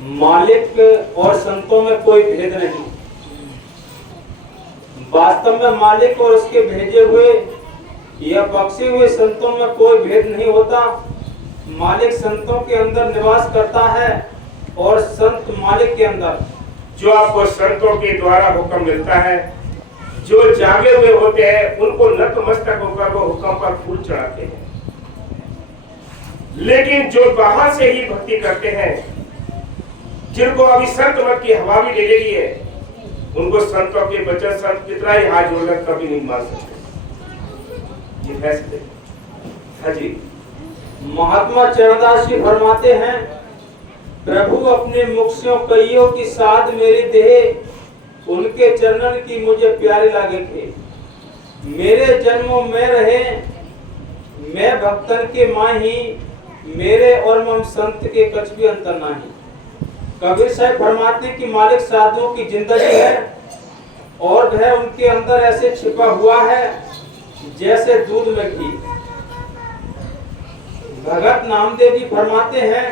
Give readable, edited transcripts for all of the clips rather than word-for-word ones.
मालिक और संतों में कोई भेद नहीं। वास्तव में मालिक और उसके भेजे हुए या बख्शे हुए संतों में कोई भेद नहीं होता। मालिक संतों के अंदर निवास करता है और संत मालिक के अंदर। जो आपको संतों के द्वारा हुक्म मिलता है, जो जागे हुए होते हैं, उनको नतमस्तक होकर वो हुक्म पर फूल चढ़ाते हैं। लेकिन जो बाहर से ही भक्ति करते हैं, जिनको अभी संत मत की हवा भी ले लेगी है, उनको संतों के वचन संत कितना ही हाथ जोड़कर कभी नहीं मान सकते। ये फैसले। हाँ जी। महात्मा चरणदास जी फरमाते हैं, प्रभु अपने मुख से कईयों की साध मेरी देह, उनके चरणन की मुझे प्यारे लागे थे। मेरे जन्मों में रहे मैं भक्तन के माही, मेरे और मम संत के कछ भी अंतर नहीं। कबीर साहब फरमाते हैं कि मालिक साधुओं की जिंदगी है और वह उनके अंदर ऐसे छिपा हुआ है जैसे दूध में घी। भगत नामदेव जी फरमाते हैं,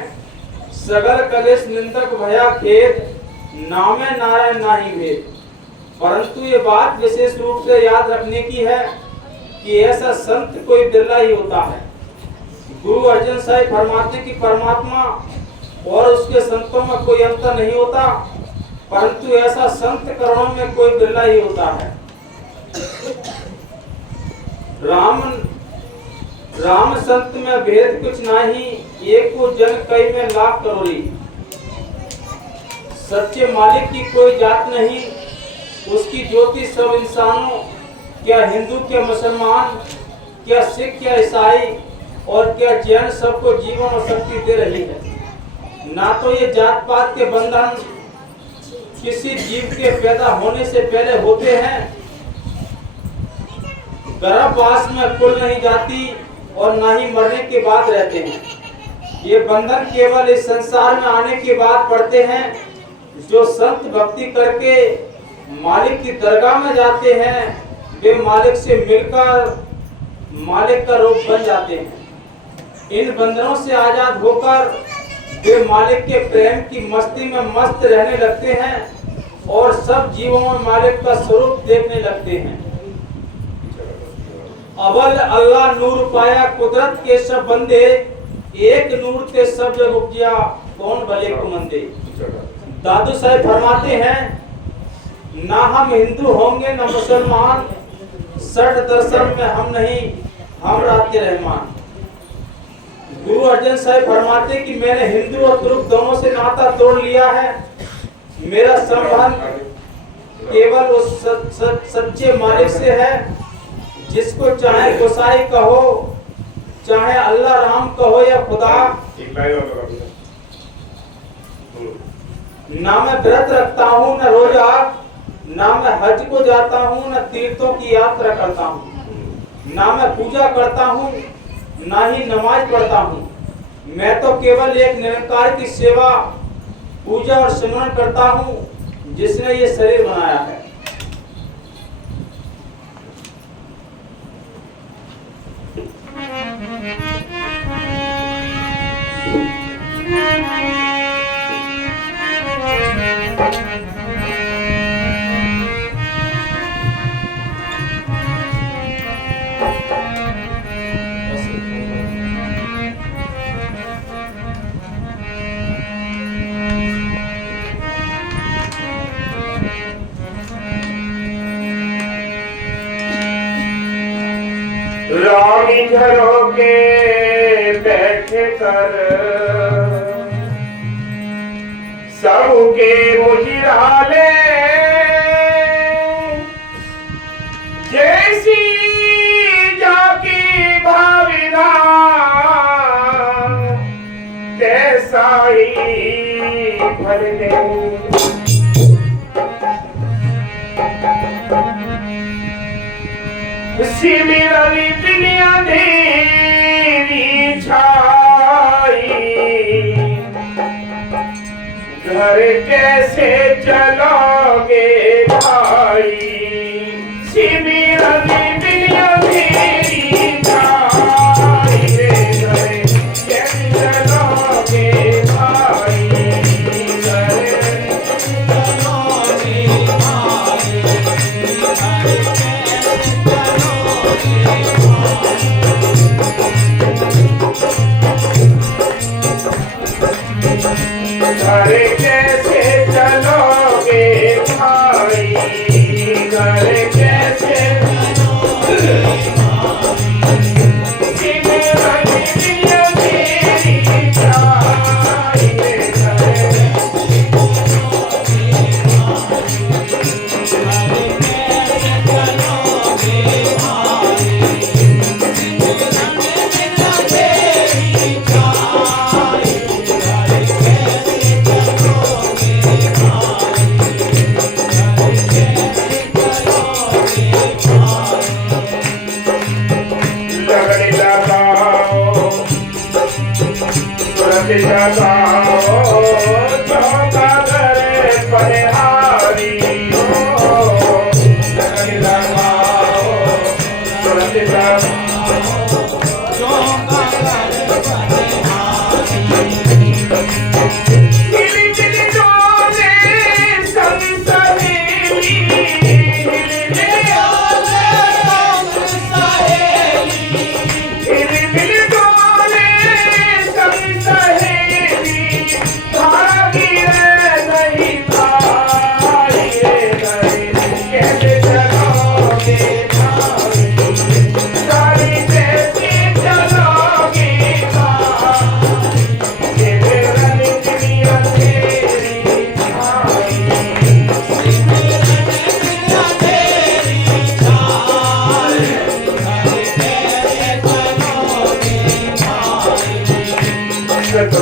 सगल कलेश निंदक भया खेद, नामे नारायण नाही भेद। परंतु ये बात विशेष रूप से याद रखने की है कि ऐसा संत कोई बिरला ही होता है। गुरु अर्जन साहब फरमाते हैं कि परमात्मा और उसके संतों में कोई अंतर नहीं होता, परंतु ऐसा संत करोड़ों में कोई बिरला ही होता है। राम संत में भेद कुछ नहीं, एक को जन कई में लाख करोड़ी। सच्चे मालिक की कोई जात नहीं, उसकी ज्योति सब इंसानों, क्या हिंदू क्या मुसलमान, क्या सिख क्या ईसाई और क्या जैन, सबको जीवन और शक्ति दे रही है। ना तो ये जात पात के बंधन किसी जीव के पैदा होने से पहले होते हैं, गर्भवास में कुल नहीं जाती और ना ही मरने के बाद रहते हैं। ये बंधन केवल इस संसार में आने के बाद पड़ते हैं। जो संत भक्ति करके मालिक की दरगाह में जाते हैं, वे मालिक से मिलकर मालिक का रूप बन जाते हैं। इन बंधनों से आजाद होकर वे मालिक के प्रेम की मस्ती में मस्त रहने लगते हैं और सब जीवों में मालिक का स्वरूप देखने लगते हैं। अवल अल्लाह नूर पाया कुदरत के सब बंदे, एक नूर के सब जग उपजिया कौन भले को मंदे। दादू साहब फरमाते हैं, ना हम हिंदू होंगे न मुसलमान, सठ दर्शन में हम नहीं, हम रात के रहमान। गुरु अर्जन साहब फरमाते कि मैंने हिंदू और तुर्क दोनों से नाता तोड़ लिया है। मेरा संबंध केवल उस सच्चे मालिक से है, जिसको चाहे गोसाई कहो, चाहे अल्लाह राम कहो या खुदा। ना मैं व्रत रखता हूँ न रोजा, ना मैं हज को जाता हूँ न तीर्थों की यात्रा करता हूँ, ना मैं पूजा करता हूँ ना ही नमाज पढ़ता हूँ। मैं तो केवल एक निरंकार की सेवा, पूजा और सिमरन करता हूँ जिसने ये शरीर बनाया है। रामी घरों के बैठे कर सबके मुजराले, जैसी जाकी भावना तैसा ही भर ले। सिमरनी दुनिया मेरी छाई, घर कैसे चलोगे भाई। सिमरनी दुनिया मेरी छाई, घर कैसे चलोगे भाई। लगाओ चौका करे पनिहारी लगन लगाओ तुलसी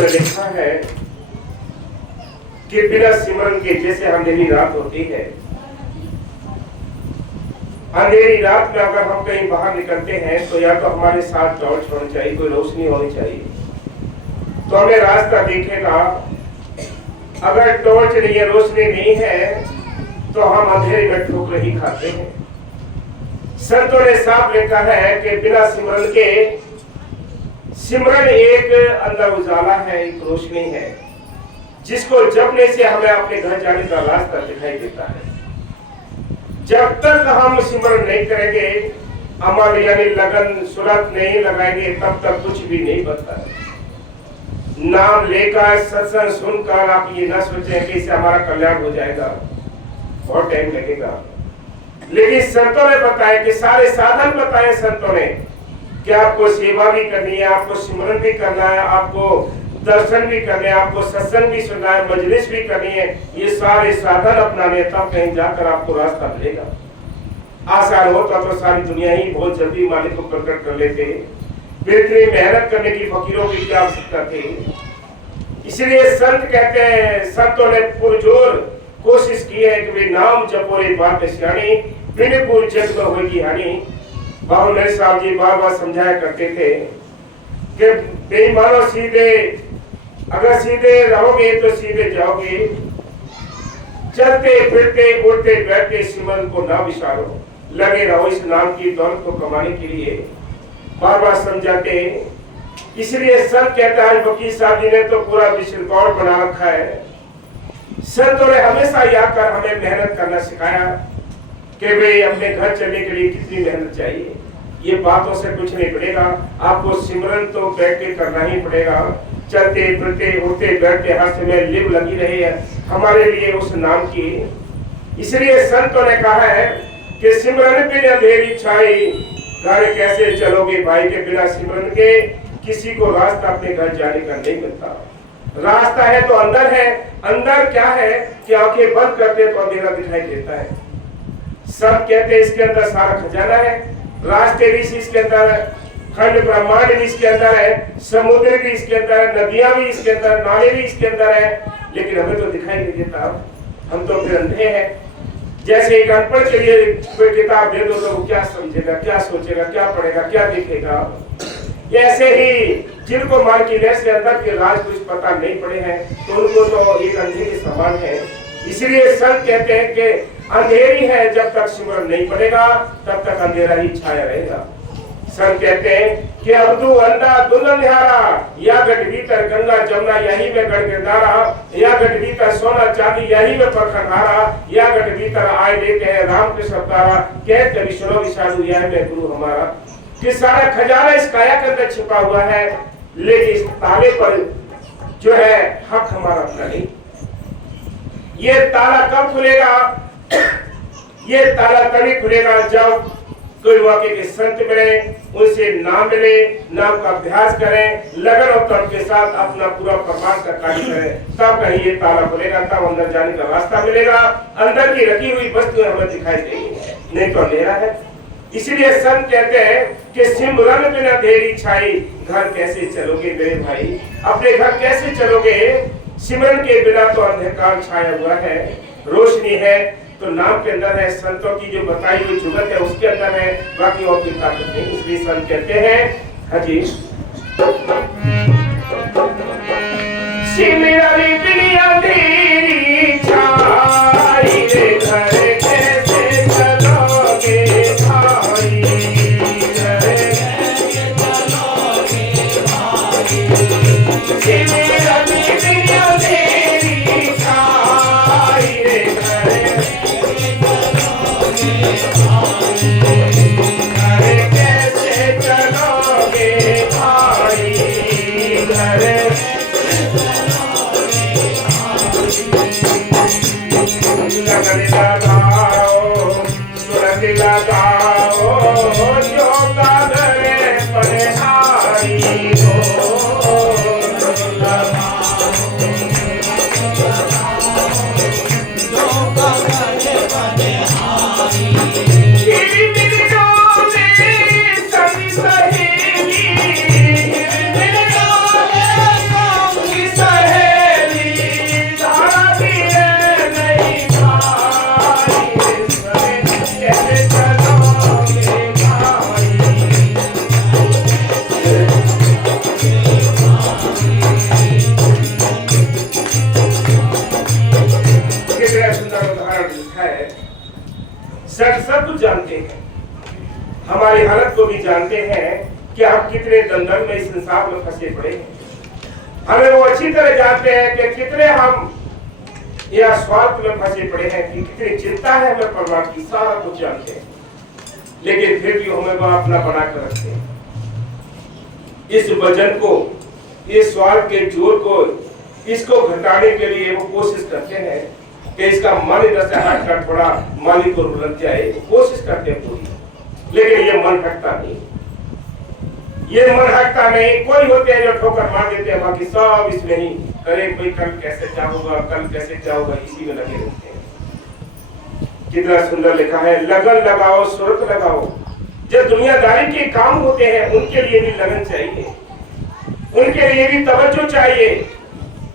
लिखा है कि बिना सिमरन के जैसे अंधेरी रात होती है, अंधेरी रात में अगर हम कहीं बाहर निकलते हैं तो या तो हमारे साथ टॉर्च होनी चाहिए, कोई रोशनी होनी चाहिए तो हमें रास्ता दिखेगा। अगर टॉर्च नहीं है, रोशनी नहीं है तो हम अंधेरे में ठोकर ही खाते हैं। संतों ने साफ लिखा है कि बिना सिमरन के, सिमरन एक अंदर उजाला है, एक रोशनी है जिसको जपने से हमें अपने घर जाने का रास्ता दिखाई देता है। जब तक हम सिमरन नहीं करेंगे, अमल यानी लगन सुरत नहीं लगाएंगे, तब तक कुछ भी नहीं बनता है। नाम लेकर सत्संग सुनकर आप ये ना सोचें कि इससे हमारा कल्याण हो जाएगा, बहुत टाइम लगेगा। लेकिन संतों ने बताया कि सारे साधन बताए संतों ने कि आपको सेवा भी करनी है, आपको सिमरन भी करना है, आपको दर्शन भी करने, आपको सत्संग भी सुनना है, मजलिस भी करनी है। ये सारे साधन अपनाने, तब कहीं जाकर आपको रास्ता मिलेगा। आसान होता तो सारी दुनिया ही बहुत जल्दी मालिक को प्रकट कर लेते। इतनी मेहनत करने की फकीरों की क्या आवश्यकता थी। इसलिए संत कहते हैं, संतों ने पुरजोर कोशिश की है कि वे नाम जपो रे बात सियाणी, बिन पुर जग में होगी हानि। बाबू नर साहब जी बार बार समझाया करते थे कि बेईमानो सीधे, अगर सीधे रहोगे तो सीधे जाओगे, चलते फिरते उड़ते बैठते सिमरन को ना विसारो, लगे रहो इस नाम की दौलत को कमाने के लिए, बार बार समझाते। इसलिए संत कहता है, वकील साहब जी ने तो पूरा विश्व रिकॉर्ड बना रखा है। संतों ने हमेशा याद कर हमें मेहनत करना सिखाया कि वे अपने घर चलने के लिए कितनी मेहनत चाहिए। ये बातों से कुछ नहीं पड़ेगा, आपको सिमरन तो बैठ के करना ही पड़ेगा। चलते फिरते उठते बैठते हर समय लिव लगी रही है हमारे लिए उस नाम की। इसलिए संतों ने कहा है कि सिमरन बिन अंधेरी छाई, घर कैसे चलोगे भाई के बिना सिमरन के किसी को रास्ता अपने घर जाने का नहीं मिलता। रास्ता है तो अंदर है, अंदर क्या है कि आंखें बंद करते तो अंधेरा दिखाई देता है। सब कहते हैं इसके अंदर सारा खजाना है, रास्ते भी इसके अंदर है, खंड ब्रह्मांड भी इसके अंदर है, समुद्र भी इसके अंदर है, नदियां भी इसके अंदर, नाले भी इसके अंदर है, लेकिन हमें तो दिखाई नहीं देता। हम तो फिर अंधे हैं। जैसे एक अनपढ़ के लिए कोई किताब दे दो तो वो क्या समझेगा, क्या सोचेगा, क्या पढ़ेगा, क्या देखेगा। ऐसे ही जिनको मार की नहर से अंदर के राज कुछ पता नहीं पड़े हैं तो उनको तो एक अंधे के समान है। इसलिए संत कहते हैं कि अंधेरी है, जब तक सिमरन नहीं पड़ेगा तब तक अंधेरा ही छाया रहेगा। संत कहते हैं कि अब्दू अंडा दुल्हन निहारा, या गढ़ भीतर गंगा जमुना यही में गढ़ गिरदारा, या गढ़ भीतर सोना चांदी यही में परखंडारा, या गढ़ भीतर आए देते हैं राम के शब्दारा, कह कभी सुनो विषाणु यह में गुरु हमारा। कि सारा खजाना इस काया के अंदर छिपा हुआ है, लेकिन इस ताले पर जो है हक हमारा अपना नहीं। ये ताला कब खुलेगा? ये ताला तभी खुलेगा जब कोई वाकई के संत मिले, उनसे नाम मिले, नाम का अभ्यास करें, लगन और तन के साथ अपना पूरा प्रमाण का कार्य करें, तब कहीं ये ताला खुलेगा, तब अंदर जाने का रास्ता मिलेगा। अंदर की रखी हुई वस्तुएं हमें दिखाई देंगी, नहीं तो अंधेरा है। इसलिए संत कहते हैं कि सिमरन बिन अंधेरी छाई, घर कैसे चलोगे मेरे भाई, अपने घर कैसे चलोगे? सिमरन के बिना तो अंधकार छाया हुआ है, रोशनी है तो नाम के अंदर है, संतों की जो बताई हुई जुगत है उसके अंदर है, बाकी और की ताकत नहीं। इसलिए संत कहते हैं, हाँ जी, सिमरनी बिन अंधेरी छाई रे घर कैसे चलोगे भाई घर कैसे चलोगे भाई सिमरनी बिन अंधेरी छाई रे घर कैसे चलोगे भाई घर कैसे चलोगे भाई घर लगन लगाओ सुरत लगाओ जो कागरे पढ़ाई हो सब कुछ जानते हैं, हमारी हालत को भी जानते हैं कि हम कितने दलदल में इस संसार में फंसे पड़े हैं। हमें वो अच्छी तरह जानते हैं कि कितने हम यह स्वार्थ में फंसे पड़े हैं, कि कितनी चिंता है हमें परमात्मा की, सारा कुछ जानते हैं, लेकिन फिर भी हमें वह अपना बना कर रखते हैं। इस वजन को, इस स्वार्थ के जोर को, इसको घटाने के लिए वो कोशिश करते हैं कि इसका मन इधर से हट कर थोड़ा मालिक को लग जाए, कोशिश करते हैं पूरी, लेकिन ये मन हटता नहीं, ये मन हटता नहीं। कोई होते हैं जो ठोकर मार देते हैं, बाकी सब इसमें ही करे, कोई कल कैसे क्या होगा, कल कैसे क्या होगा, इसी में लगे रहते हैं। कितना सुंदर लिखा है, लगन लगाओ सूरत लगाओ। जो दुनियादारी के काम होते हैं उनके लिए भी लगन चाहिए, उनके लिए भी तवज्जो चाहिए,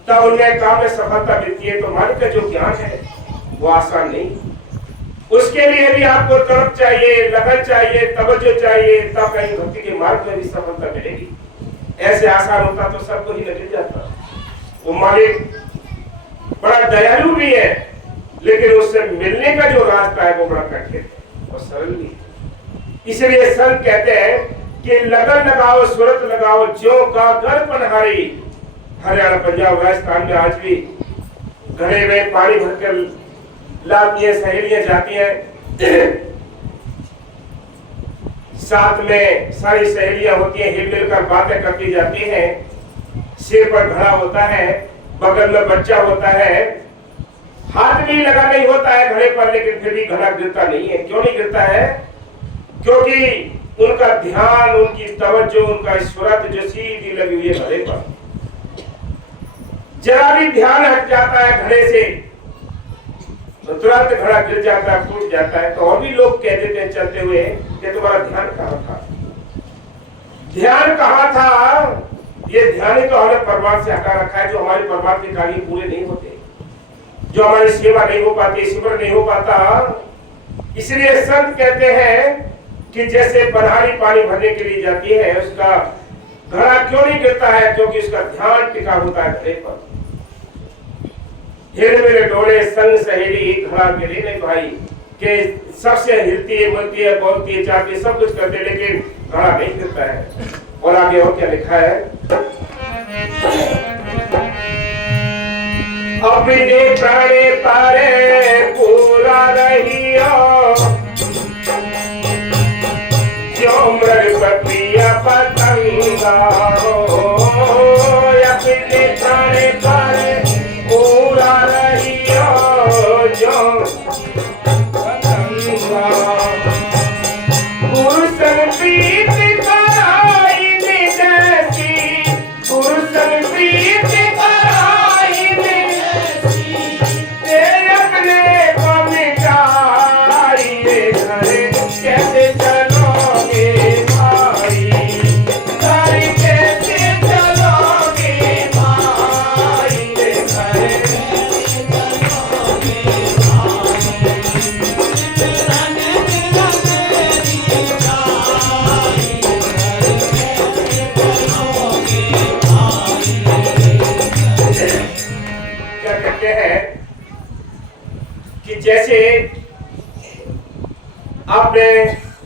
तब उनमें काम में सफलता मिलती है। तो मालिक का जो ज्ञान है वो आसान नहीं, उसके लिए भी आपको तड़प चाहिए, लगन चाहिए, तवज्जो चाहिए, तब कहीं भक्ति के मार्ग में भी सफलता मिलेगी। ऐसे आसान होता तो सबको ही मिल जाता। वो मालिक बड़ा दयालु भी है, लेकिन उससे मिलने का जो रास्ता है वो बड़ा कठिन है और सरल भी है। इसलिए संत कहते हैं कि लगन लगाओ सूरत लगाओ, जो का घर पनहारी। हरियाणा पंजाब राजस्थान में आज भी घड़े में पानी भरकर लाती है, सहेलियां जाती हैं, साथ में सारी सहेलियां होती हैं, हिल मिलकर बातें करती जाती हैं। सिर पर घड़ा होता है, बगल में बच्चा होता है, हाथ भी लगा नहीं होता है घड़े पर, लेकिन फिर भी घड़ा गिरता नहीं है। क्यों नहीं गिरता है? क्योंकि उनका ध्यान, उनकी तवज्जो, उनका सूरत जो सीधी लगी हुई है घड़े पर। जरा भी ध्यान हट जाता है घड़े से तो तुरंत घड़ा गिर जाता है, फूट जाता है। तो और भी लोग कह देते हैं चलते हुए कि तुम्हारा ध्यान कहाँ था, ध्यान कहाँ था। ये ध्यान ही तो हमने परमात्मा से हटा रखा है। जो हमारे परमात्मा के कार्य पूरे नहीं होते, जो हमारी सेवा नहीं हो पाती, सिमरन नहीं हो पाता। इसलिए संत कहते हैं कि जैसे पनहारी पानी भरने के लिए जाती है, उसका घड़ा क्यों नहीं गिरता है? क्योंकि उसका ध्यान टिका होता है घड़े पर। हिल मेरे डोले संग सहेली, घड़ा गिरे नहीं भाई, कि सबसे हिलती है, बोलती है, बोलती है, चाहती है, सब कुछ करते, लेकिन घड़ा नहीं गिरता है। और आगे और क्या लिखा है? अपने प्राणे पारे पूरा रहियो, जो मृगपतिया पतंगा हो। अपने प्राणे पारे पूरा रहियो, जो पतंगा। पुरुषन प्रीत कराई जैसी, पुरुषन प्रीत कराई जैसी, तेरे अपने को मिटाई रे घरे कैसे चलोगे भाई, घर के कि जैसे आपने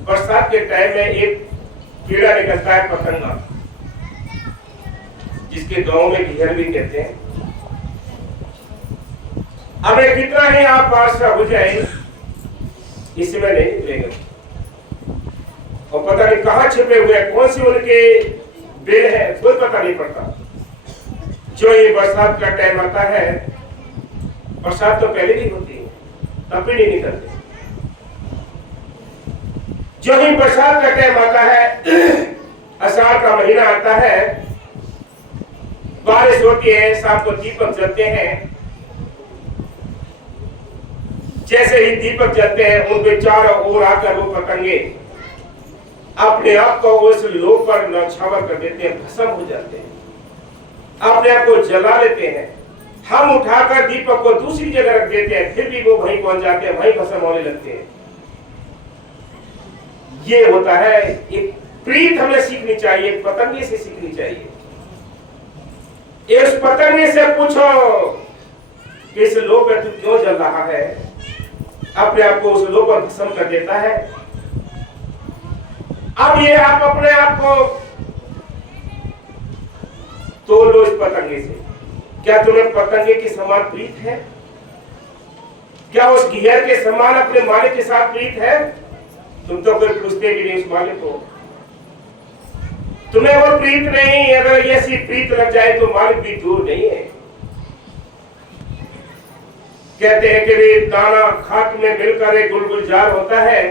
बरसात के टाइम में एक कीड़ा निकलता है पतंगा, जिसके गांव में घेर भी कहते हैं। अब कितना ही आप बादशाह हो जाए, इसमें नहीं निकलेगा, और पता नहीं कहां छिपे हुए हैं, कौन सी उनके बिल है, कोई पता नहीं पड़ता। जो ये बरसात का टाइम आता है, बरसात तो पहले नहीं होती है, तब भी नहीं निकलते। जो ही बरसात का टाइम आता है, आषाढ़ का महीना आता है, बारिश होती है, शाम को दीपक जलते हैं। जैसे ही दीपक जलते हैं, उनके चारों ओर आकर वो पतंगे अपने आप को उस लोक पर न्यौछावर कर देते हैं, भस्म हो जाते हैं, अपने आप को जला लेते हैं। हम उठाकर दीपक को दूसरी जगह रख देते हैं, फिर भी वो वहीं पहुंच जाते हैं, वहीं भस्म होने लगते हैं। ये होता है एक प्रीत, हमें सीखनी चाहिए, पतंगे से सीखनी चाहिए। इस पतंगे से पूछो कि इस लोक में तू क्यों जल रहा है, अपने आप को उस लोक पर भस्म कर देता है। अब ये आप अपने आप को तोलो इस पतंगे से। क्या तुम्हें पतंगे के समान प्रीत है? क्या उस घेर के समान अपने मालिक के साथ प्रीत है? तुम तो कोई पूछते भी नहीं उस मालिक को, तुम्हें वो प्रीत नहीं। अगर ऐसी प्रीत लग जाए तो मालिक भी दूर नहीं है। कहते हैं कि वे दाना खाक में मिलकर एक गुलगुलजार होता है,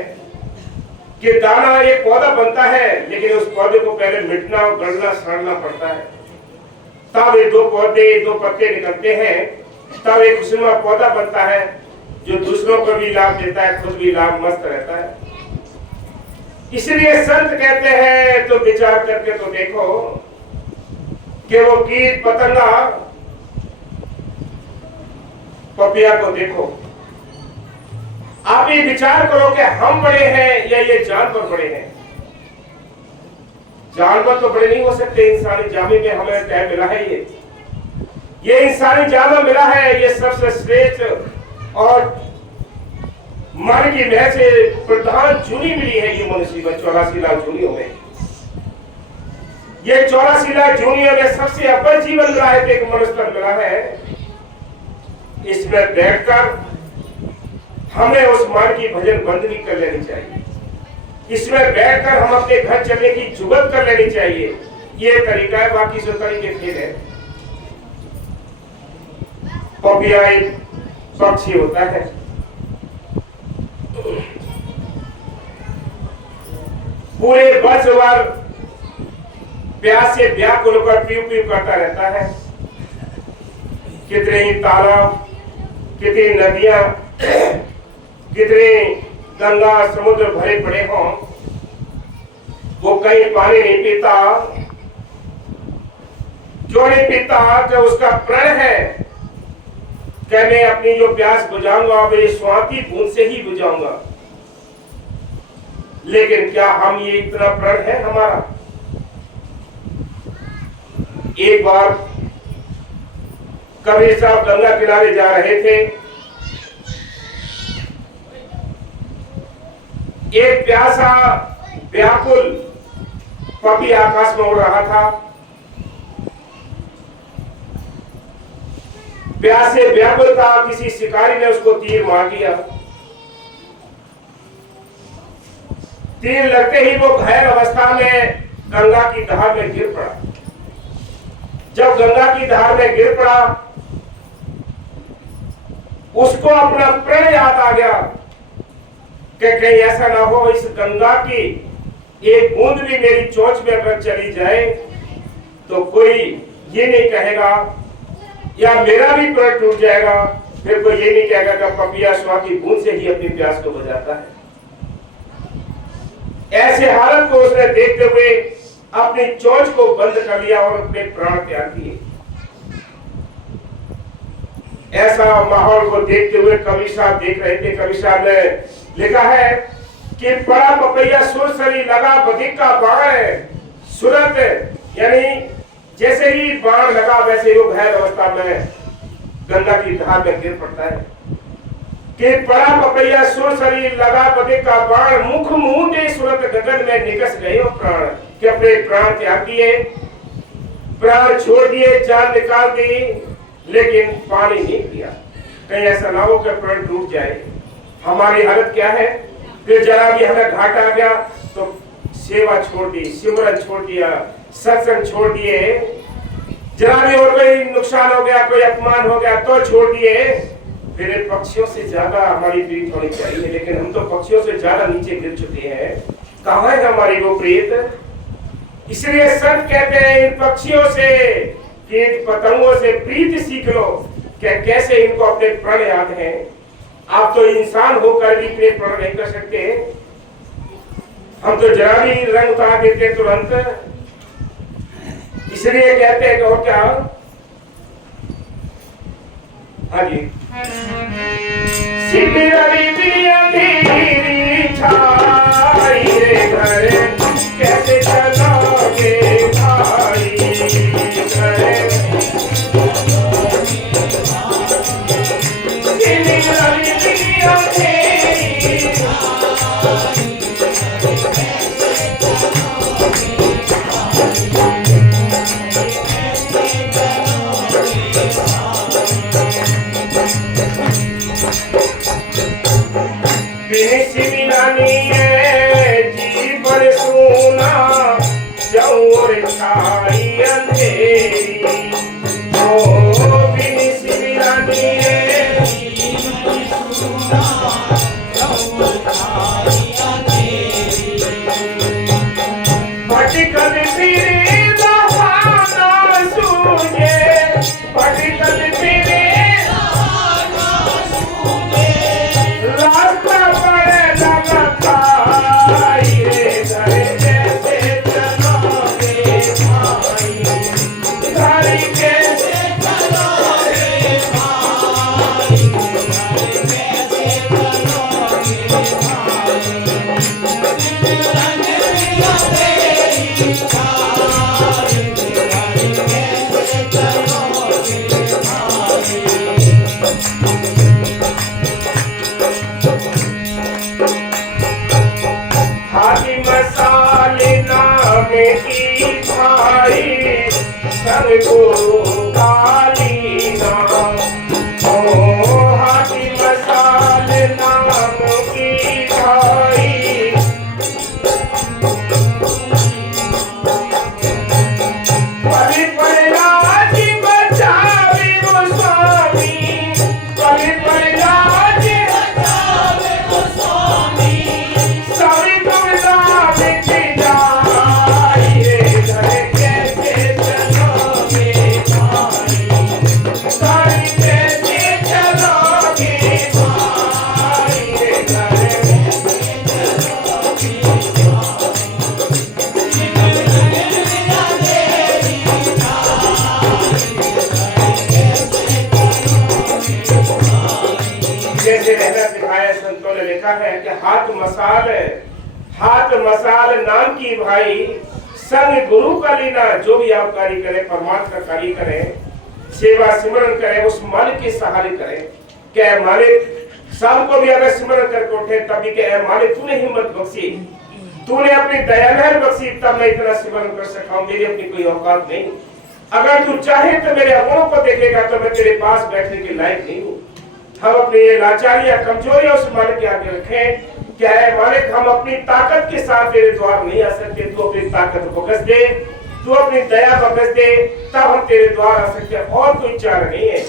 कि दाना एक पौधा बनता है, लेकिन उस पौधे को पहले मिटना और गड़ना सड़ना पड़ता है, तब ये दो पत्ते निकलते हैं, तब एक खुशनुमा पौधा बनता है, जो दूसरों को भी लाभ देता है, खुद भी लाभ मस्त रहता है। इसलिए संत कहते हैं, तो विचार करके तो देखो कि वो कीट पतंगा पपिया को देखो। आप ये विचार करो कि हम बड़े हैं या ये जानवर बड़े हैं। जानवर तो बड़े नहीं हो सकते, इंसानी जामे में हमें टाइम मिला है। ये इंसानी जामा मिला है, ये सबसे श्रेष्ठ और मन की वह से प्रधान जूनी मिली है। ये मनुष्य में 84 लाख जूनियों में, ये 84 लाख जूनियों में सबसे अव्वल जीवन मिला है, एक मनुष्य मिला है। इसमें बैठकर हमें उस मन की भजन बंदगी कर लेनी चाहिए। इसमें बैठकर हम अपने घर चलने की जुगत कर लेनी चाहिए। ये तरीका है, बाकी सब तरीके फेल है। पपिया एक पक्षी होता है, पूरे वर्ष भर प्यास से व्याकुल होकर पीऊ पीऊ करता रहता है। कितने ही तालाब, कितनी नदियां, कितने गंगा समुद्र भरे पड़े हों, वो कहीं पानी नहीं पीता। जो नहीं पीता कि उसका प्रण है कि मैं अपनी जो प्यास बुझाऊंगा वे स्वाति बूंद से ही बुझाऊंगा। लेकिन क्या हम ये इतना प्रण है हमारा? एक बार कबीर साहब गंगा किनारे जा रहे थे, एक प्यासा व्याकुल पपी आकाश में उड़ रहा था। प्यासे व्याकुल था, किसी शिकारी ने उसको तीर मार दिया। तीर लगते ही वो घायल अवस्था में गंगा की धार में गिर पड़ा। जब गंगा की धार में गिर पड़ा, उसको अपना प्रण याद आ गया कि कहीं ऐसा ना हो इस गंगा की एक बूंद भी मेरी चोंच में अगर चली जाए तो कोई ये नहीं कहेगा, या मेरा भी प्रण टूट जाएगा, फिर कोई ये नहीं कहेगा कि पपिया स्वाति बूंद से ही अपनी प्यास को बुझाता है। ऐसे हालत को उसने देखते हुए अपनी चोंच को बंद कर लिया और अपने प्राण त्याग दिए। ऐसा माहौल को देखते हुए कवि साहब देख रहे थे। कवि साहब ने लिखा है कि बड़ा पपैया सुरसरी लगा बधिक का बाण सुरत, यानी जैसे ही बाण लगा वैसे ही वो घायल अवस्था में गंगा की धार में गिर पड़ता है। कि पड़ा पपैया सुर शरीर लगा पदे का बाण मुख मुंह दे सुरत गगन में निकस गए हो प्राण कि अपने प्राण त्याग दिए, प्राण छोड़ दिए, जान निकाल दी, लेकिन पानी नहीं पिया। कहीं ऐसा ना हो कि प्राण टूट जाए। हमारी हालत क्या है कि जरा भी हमें घाटा आ गया तो सेवा छोड़ दी, सिमरन छोड़ दिया, सत्संग छोड़ दिए, जरा भी और कोई नुकसान हो गया, कोई अपमान हो गया तो छोड़ दिए। फिर पक्षियों से ज्यादा हमारी प्रीत होनी चाहिए, लेकिन हम तो पक्षियों से ज्यादा नीचे गिर चुके हैं। कहाँ है हमारी वो प्रीत? इसलिए संत कहते हैं इन पक्षियों से, कीट पतंगों से प्रीत सीख लो कि कैसे इनको अपने प्रण याद हैं। आप तो इंसान होकर भी इतने प्रण नहीं कर सकते। हम तो जरा भी रंग उतार देते तुरंत। इसलिए कहते हैं कि क्या, हाँ जी, सिमरनी भी अंधेरी छाई रे घर कैसे चलोगे भाई घर, सिमरनी भी अंधेरी सिमरनी जीवन सुना चौर छाई अंधेरी, ओ बिन सिमरनी भटकत फिरे बहाना सूझे, भटकत फिरे रास्ता पड़े लगा खाई रे घर कैसे चलोगे भाई, घर कैसे चलोगे भाई, घर कैसे चलोगे हाथी मसाले नाम की भाई संग गुरु काली नाम, ओ हाथी मसाले नाम की भाई परि प्रहलाद बचावे वो स्वामी, परि प्रहलाद बचावे वो स्वामी, सभी दुविधा मिट जाए रे घर कैसे चलोगे भाई, घर कैसे चलोगे भाई रे घर जैसे रहना सिखाया संतों ने लिखा है कि हाथ मसाल नाम की भाई संग गुरु का लेना। जो भी आप कार्य करें, परमात्मा का कार्य करें, सेवा सिमरन करें, उस मालिक के सहारे करें। क्या मालिक शाम को भी अगर सिमरन करके उठे तब भी क्या मालिक तूने हिम्मत बख्शी, तूने अपनी दयालु बख्शी, तब मैं इतना सिमरन कर सका हूं, मेरी अपनी कोई औकात नहीं। अगर तू चाहे तो मेरे अवगुणों को देखेगा तो मैं तेरे पास बैठने के लायक नहीं हूँ। हम अपनी ये लाचारी या कमजोरी उस मालिक के आगे रखें। क्या है मालिक, हम अपनी ताकत के साथ तेरे द्वार नहीं आ सकते, तू अपनी ताकत बखस दे, तू अपनी दया बखस दे, तब हम तेरे द्वार आ सकते हैं। और कोई चारा नहीं है।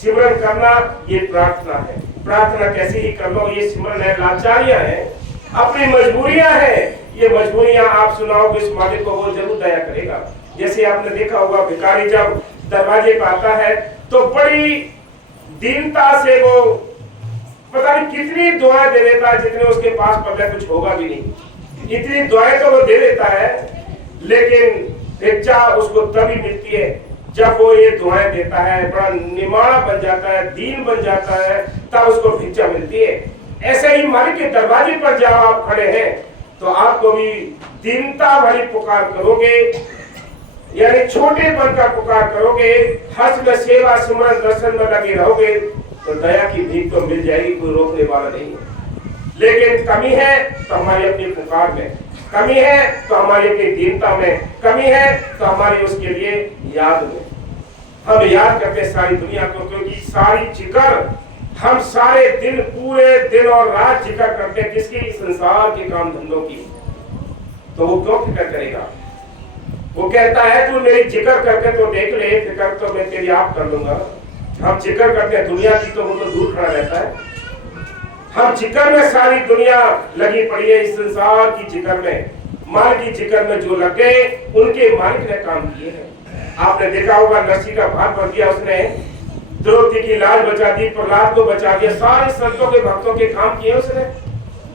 सिमरन करना ये प्रार्थना है। प्रार्थना कैसे ही कर लो, ये सिमरन है। लाचारियां हैं, अपनी मजबूरियां हैं, ये मजबूरियां आप सुनाओगे इस मालिक को, वो जरूर दया करेगा। जैसे आपने देखा होगा भिखारी जब दरवाजे पर आता है तो बड़ी दीनता से वो पता नहीं कितनी दुआएं दे देता है, जितने उसके पास पहले कुछ होगा भी नहीं। इतनी दुआएं तो वो दे देता है, लेकिन भिक्षा उसको तभी मिलती है जब वो ये दुआएं देता है, बड़ा निमाणा बन जाता है, दीन बन जाता है, तब उसको भिक्षा मिलती है। ऐसे ही मालिक के दरवाजे पर जब आप खड़े हैं तो आपको भी दीनता भरी पुकार करोगे, यानी छोटे पन का पुकार करोगे, हंस में सेवा सिमरन दर्शन में लगे रहोगे, तो दया की भीख तो मिल जाएगी, कोई रोकने वाला नहीं है। लेकिन कमी है तो हमारी अपनी पुकार में, कमी है तो हमारी अपनी दीनता में, कमी है तो हमारी उसके लिए याद में। हम याद करते सारी दुनिया को, क्योंकि सारी जिक्र हम सारे दिन, पूरे दिन और रात जिक्र करते हैं किसकी? संसार के काम धंधों की। तो वो क्यों फिक्र करेगा? वो कहता है तू मेरी जिक्र करके तो देख ले, फिक्र तो मैं तेरी आप कर लूंगा। हम जिक्र करते हैं दुनिया की तो वो तो दूर खड़ा रहता है। हम जिक्र में सारी दुनिया लगी पड़ी है, इस संसार की जिक्र में, माल की जिक्र में जो लग गए उनके मालिक ने काम किए हैं। आपने देखा होगा नरसी का भाग भर दिया उसने, द्रौपदी की लाज बचा दी, प्रहलाद को बचा दिया, सारे संतों के भक्तों के काम किए उसने।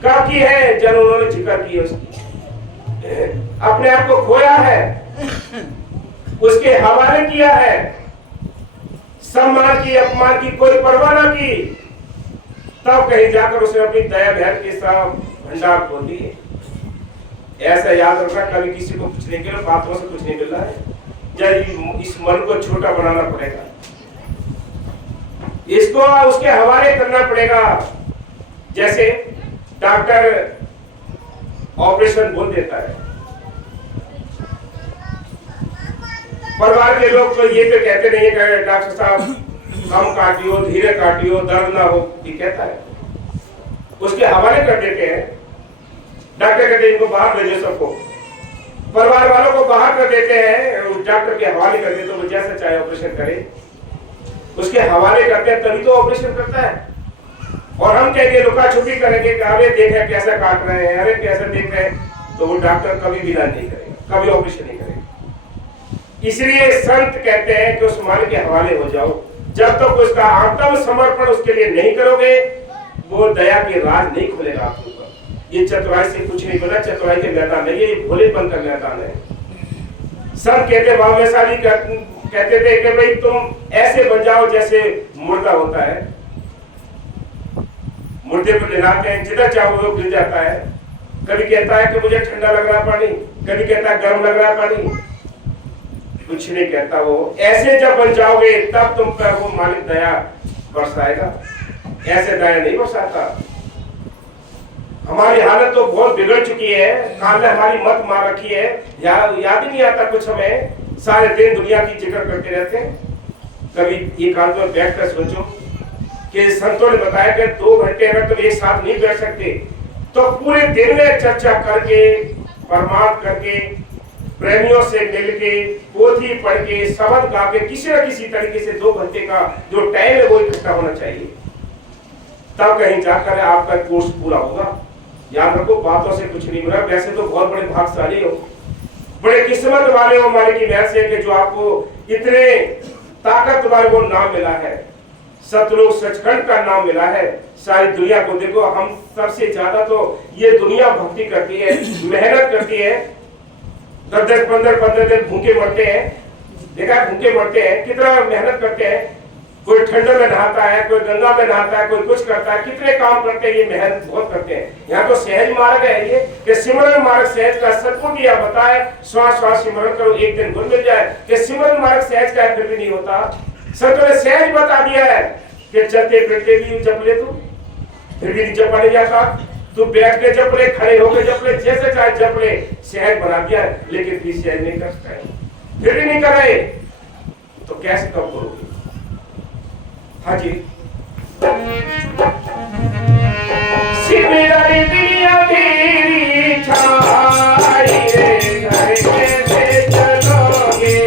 क्या की है? जन उन्होंने जिक्र की उसकी, अपने आप को खोया है, उसके हवाले किया है, सम्मान की अपमान की कोई परवाह ना की, तब कहीं जाकर उसने अपनी दया भैर के साथ भंडार खोल दिए। ऐसा याद रखना, कभी किसी को कुछ नहीं मिला, बातों से कुछ नहीं मिल रहा है, जब इस मन को छोटा बनाना पड़ेगा, इसको उसके हवाले करना पड़ेगा। जैसे डॉक्टर ऑपरेशन बोल देता है, परिवार के लोग तो ये तो कहते नहीं है डॉक्टर साहब कम काटियो, धीरे काटियो, दर्द ना हो, ये कहता है, उसके हवाले कर देते हैं। डॉक्टर कहते हैं इनको बाहर भेजो सबको, परिवार वालों को बाहर कर देते हैं, डॉक्टर के हवाले कर देते, तो वो जैसा चाहे ऑपरेशन करे, उसके हवाले करते हैं तभी तो ऑपरेशन करता है। और हम कहेंगे लुका छुपी करेंगे, अरे देखे कैसा काट रहे हैं, अरे कैसे देख रहे हैं, तो वो डॉक्टर कभी भी इलाज नहीं करेगा, कभी ऑपरेशन नहीं करेगा। इसलिए संत कहते हैं कि उस मालिक के हवाले हो जाओ, जब तक तो उसका आत्म समर्पण उसके लिए नहीं करोगे, वो दया के राज नहीं खुलेगा आपके ऊपर। ये चतुराई से कुछ नहीं बना, चतुराई के मैदान नहीं है, ये भोलेपन का मैदान है। संत कहते भावशाली कहते थे कि भाई तुम ऐसे बन जाओ जैसे मुर्दा होता है, मुर्दे पर लेनाते हैं, जिधर चाहो वो गिर जाता है। कभी कहता है कि मुझे ठंडा लग रहा पानी, कभी कहता है गर्म लग रहा पानी, कुछ नहीं कहता वो। ऐसे जब बन जाओगे तब तुम पर वो मालिक दया बरसाएगा, ऐसे दया नहीं बरसाता। हमारी हालत तो बहुत बिगड़ चुकी है, काल ने हमारी मत मार रखी है, याद ही नहीं आता कुछ हमें, सारे दिन दुनिया की जिक्र करते रहते हैं। कभी एक हाल में बैठ कर सोचो कि संतों ने बताया कि 2 घंटे अगर तुम एक साथ नहीं बैठ सकते तो पूरे दिन में चर्चा करके, परमार्थ करके, प्रेमियों से मिलके, पोथी पढ़ के, शब्द गा के, किसी न किसी तरीके से 2 घंटे का जो टाइम है वो इकट्ठा होना चाहिए, तब कहीं जाकर आपका कोर्स पूरा होगा। याद रखो, बातों से कुछ नहीं मिला। वैसे तो बहुत बड़े भाग्यशाली हो, बड़े किस्मत वाले हो हमारे की महर से कि जो आपको इतने ताकत वाले वो नाम मिला है, सतलोक सचखंड का नाम मिला है। सारी दुनिया को देखो, हम सबसे ज्यादा तो ये दुनिया भक्ति करती है, मेहनत करती है, 10-10, 15-15 दिन भूखे मरते हैं, देखा भूखे मरते हैं, कितना मेहनत करते हैं। कोई ठंड में नहाता है, कोई गंगा में नहाता है, कोई कुछ करता है, कितने काम करते हैं, ये मेहनत बहुत करते हैं। यहाँ तो सहज मार्ग है ये कि सिमरन मार्ग सहज का, सबको दिया बताए श्वास श्वास सिमरन करो, एक दिन गुण मिल जाए। कि सिमरन मार्ग सहज का फिर भी नहीं होता। संतों ने सहज बता दिया है कि चलते फिरते भी जप ले, तू फिर भी नहीं जपा नहीं जाता, तू बैठ के जप ले, खड़े होकर जप ले, जैसे चाहे जप ले, सहज बना दिया है। लेकिन फिर सहज नहीं कर सकता है, फिर भी नहीं कर रहे, तो कैसे कब करोगे? हाँ जी, सिमरन दिया तेरी छाई रे, घर कैसे चलोगे?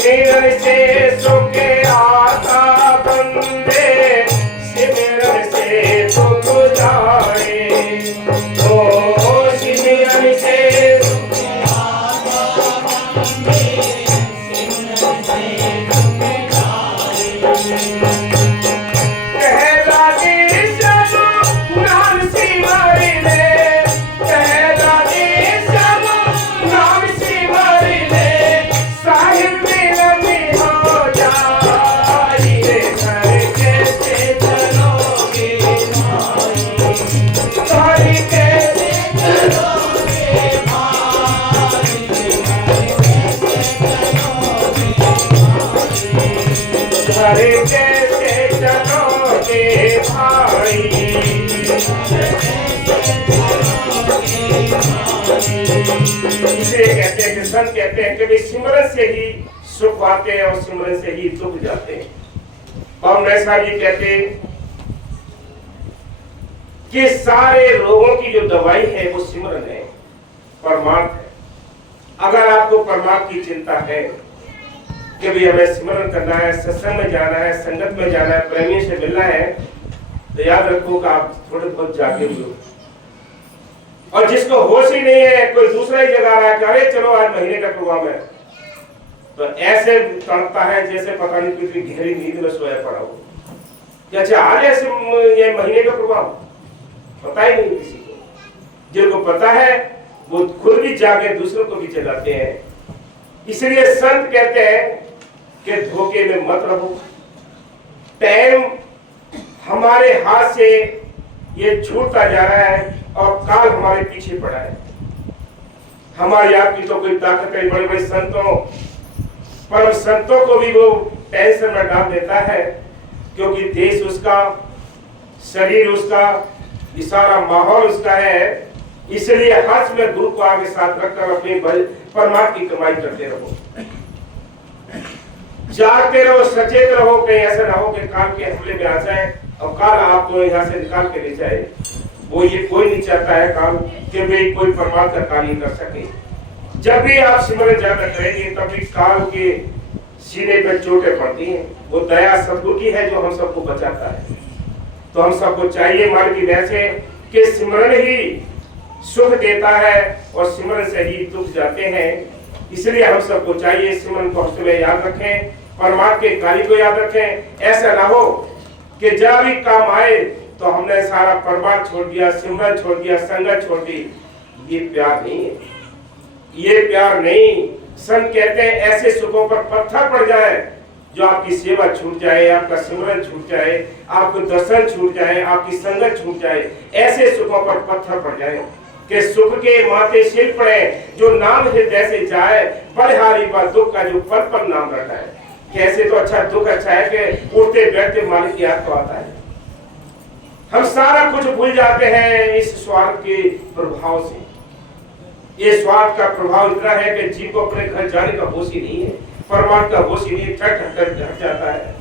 सिमरन से सुख आता बंदे, सिमरन से सुख जाए। ओ सिमरन से सुख आता बंदे, सिमरन से सुख जाए। कहला दे सब नाम सिमर ले, कहला दे सब नाम सिमर ले, साहिब मिलन हो जाए रे। अरे कैसे चलोगे भाई, इसे कहते हैं कि संत कहते हैं कि भाई सिमरन से ही सुख आते हैं और सिमरन से ही दुख जाते हैं। और नैसा जी कहते हैं कि सारे रोगों की जो दवाई है वो सिमरन है, परमार्थ है। अगर आपको परमार्थ की चिंता है कि भाई हमें सिमरन करना है, सत्संग में जाना है, संगत में जाना है, प्रेमी से मिलना है, तो याद रखो कि आप थोड़े बहुत जागे हुए हो। और जिसको होश ही नहीं है, कोई दूसरा ही जगह रहा है, अरे चलो आज महीने का प्रोग्राम है, तो ऐसे तड़पता है जैसे पता नहीं कितनी गहरी नींद में सोया पड़ा हो। अच्छा आज ऐसे ये महीने का प्रोग्राम पता ही नहीं किसी को। जिनको पता है वो खुद भी जाके दूसरों को भी जगाते हैं। इसलिए संत कहते हैं कि धोखे में मत रहो। टाइम हमारे हाथ से ये छूटता जा रहा है और काल हमारे पीछे पड़ा है। हमारी आपकी तो कोई ताकत है, बड़े बड़े संतों परम संतों को भी वो टेंशन में डाल देता है, क्योंकि देश उसका, शरीर उसका, सारा माहौल उसका है। इसलिए हज में गुरु को आगे साथ रखकर अपने परमात्मा की कमाई करते रहो, जागते रहो, सचेत रहो, कहीं ऐसा ना हो कि काल के हमले में आ जाए और काल आपको यहाँ से निकाल के ले जाए। वो ये कोई नहीं चाहता है काल कि वे कोई परमात्मा का कार्य कर सके। जब भी आप सिमरन ज्यादा करेंगे तभी काल के सीने पर चोटें पड़ती हैं। वो दया सद्गुरु की है जो हम सबको बचाता है। तो हम सबको चाहिए मान की वैसे कि सिमरन ही सुख देता है और सिमरन से ही दुख जाते हैं। इसलिए हम सबको चाहिए सिमरन को हमें याद रखें, परमात्मा के कार्य को याद रखें। ऐसा ना हो कि जब भी काम आए तो हमने सारा परमात्मा छोड़ दिया, सिमरन छोड़ दिया, संगत छोड़ दी। ये प्यार नहीं है, ये प्यार नहीं। संत कहते हैं ऐसे सुखों पर पत्थर पड़ जाए, जो आपकी सेवा छूट जाए, आपका सिमरन छूट जाए, आपको दर्शन छूट जाए, आपकी संगत छूट जाए, ऐसे सुखों पर पत्थर पड़ जाए कि सुख के माथे सिर पड़े, जो नाम हृदय से जाए, बलिहारी पर दुख का जो पल पल नाम रखा है। कैसे तो अच्छा दुख अच्छा है कि उठते बैठते मालिक की याद तो आता है। हम सारा कुछ भूल जाते हैं इस स्वार्थ के प्रभाव से। ये स्वार्थ का प्रभाव इतना है कि जीव को अपने घर जाने का होश ही नहीं है, परमात्मा का होश ही नहीं, हट जाता है।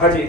हाँ जी।